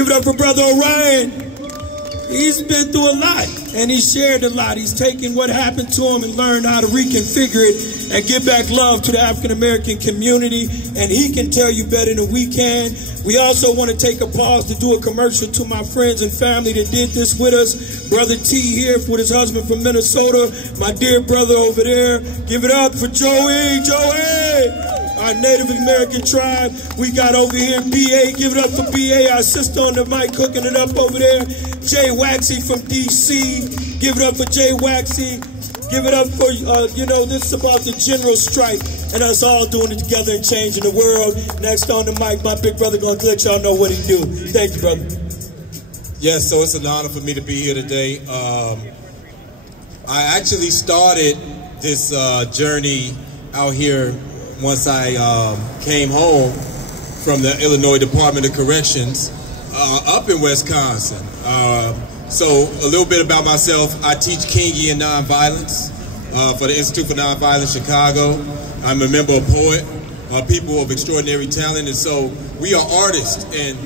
Give it up for Brother Orion. He's been through a lot, and he shared a lot. He's taken what happened to him and learned how to reconfigure it and give back love to the African-American community, and he can tell you better than we can. We also want to take a pause to do a commercial to my friends and family that did this with us. Brother T here with his husband from Minnesota, my dear brother over there. Give it up for Joey, our Native American tribe. We got over here BA, give it up for BA, our sister on the mic cooking it up over there. Jay Waxy from DC, give it up for Jay Waxy. Give it up for, this is about the general strike and us all doing it together and changing the world. Next on the mic, my big brother gonna let y'all know what he do. Thank you, brother. Yes, so it's an honor for me to be here today. I actually started this journey out here once I came home from the Illinois Department of Corrections up in Wisconsin. So a little bit about myself. I teach Kingian Nonviolence for the Institute for Nonviolence Chicago. I'm a member of Poet, People of Extraordinary Talent, and so we are artists. And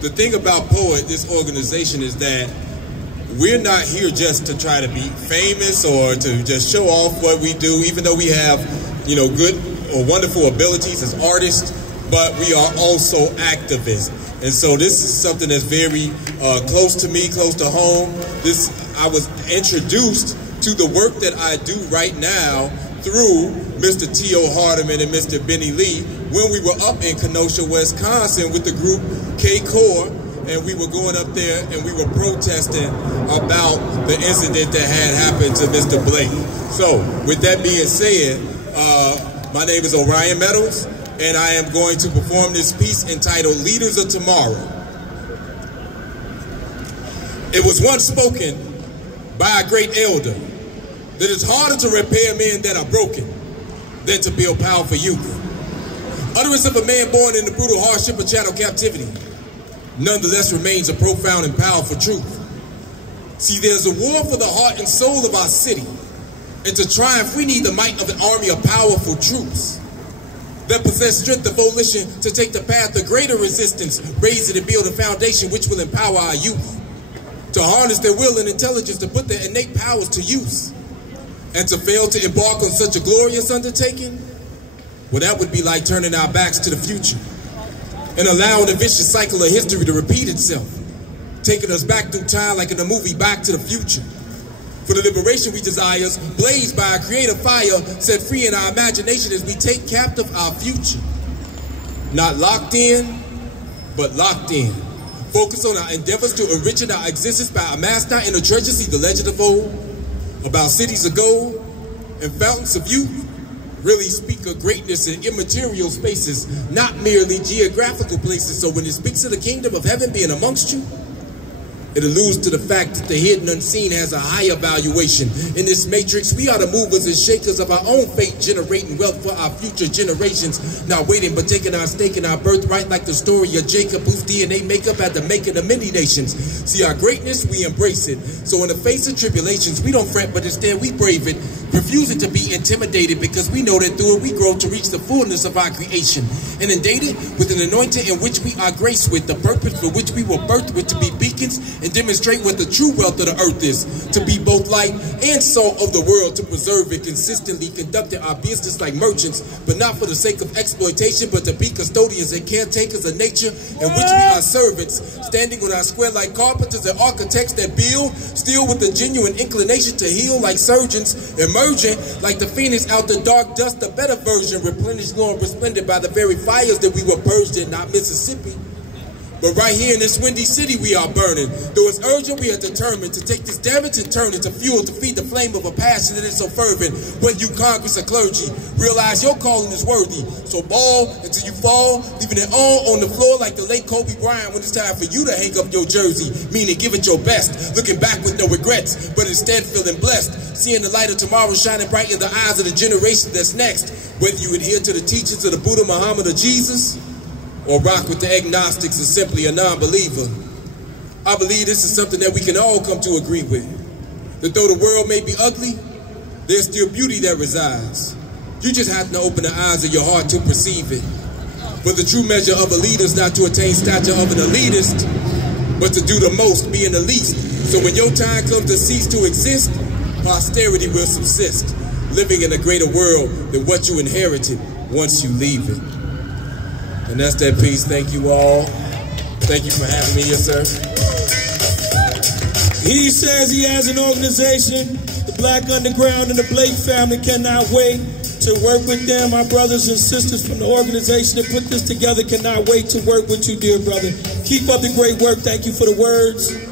the thing about Poet, this organization, is that we're not here just to try to be famous or to just show off what we do, even though we have, good or wonderful abilities as artists, but we are also activists. And so this is something that's very close to me, close to home. I was introduced to the work that I do right now through Mr. T.O. Hardeman and Mr. Benny Lee when we were up in Kenosha, Wisconsin with the group K-Core, and we were going up there and we were protesting about the incident that had happened to Mr. BLAQ. So with that being said, my name is Orion Meadows, and I am going to perform this piece entitled Leaders of Tomorrow. It was once spoken by a great elder that it's harder to repair men that are broken than to build powerful youth. Utterance of a man born in the brutal hardship of chattel captivity nonetheless remains a profound and powerful truth. See, there's a war for the heart and soul of our city, and to triumph we need the might of an army of powerful troops that possess strength of volition to take the path of greater resistance, raise it and build a foundation which will empower our youth to harness their will and intelligence to put their innate powers to use. And to fail to embark on such a glorious undertaking, well, that would be like turning our backs to the future and allowing the vicious cycle of history to repeat itself, taking us back through time like in the movie Back to the Future. For the liberation we desire, blazed by a creative fire, set free in our imagination as we take captive our future. Not locked in, but locked in. Focus on our endeavors to enrich our existence by a master in a treasure, see the legend of old, about cities of gold and fountains of youth, really speak of greatness in immaterial spaces, not merely geographical places. So when it speaks of the kingdom of heaven being amongst you, it alludes to the fact that the hidden unseen has a higher valuation. In this matrix, we are the movers and shakers of our own fate, generating wealth for our future generations. Not waiting, but taking our stake in our birthright like the story of Jacob, whose DNA makeup at the making of many nations. See our greatness, we embrace it. So in the face of tribulations, we don't fret, but instead we brave it, refusing to be intimidated because we know that through it we grow to reach the fullness of our creation. Inundated with an anointing in which we are graced with, the purpose for which we were birthed with, to be beacons and demonstrate what the true wealth of the earth is, to be both light and salt of the world, to preserve it consistently, conducting our business like merchants, but not for the sake of exploitation, but to be custodians and caretakers of nature in which we are servants, standing on our square like carpenters and architects that build, still with a genuine inclination to heal like surgeons, emerging like the phoenix out the dark dust, a better version, replenished, glowing, resplendent by the very fires that we were purged in, not Mississippi. But right here in this windy city we are burning. Though it's urgent, we are determined to take this damage and turn it to fuel to feed the flame of a passion that is so fervent. When you Congress or clergy, realize your calling is worthy. So ball until you fall, leaving it all on the floor like the late Kobe Bryant when it's time for you to hang up your jersey. Meaning give it your best, looking back with no regrets, but instead feeling blessed. Seeing the light of tomorrow shining bright in the eyes of the generation that's next. Whether you adhere to the teachings of the Buddha, Muhammad, or Jesus, or rock with the agnostics or simply a non-believer, I believe this is something that we can all come to agree with. That though the world may be ugly, there's still beauty that resides. You just have to open the eyes of your heart to perceive it. For the true measure of a leader is not to attain stature of an elitist, but to do the most, being the least. So when your time comes to cease to exist, posterity will subsist, living in a greater world than what you inherited once you leave it. And that's that piece. Thank you all. Thank you for having me here, sir. He says he has an organization, the Black Underground, and the BLAQ family cannot wait to work with them. Our brothers and sisters from the organization that put this together cannot wait to work with you, dear brother. Keep up the great work. Thank you for the words.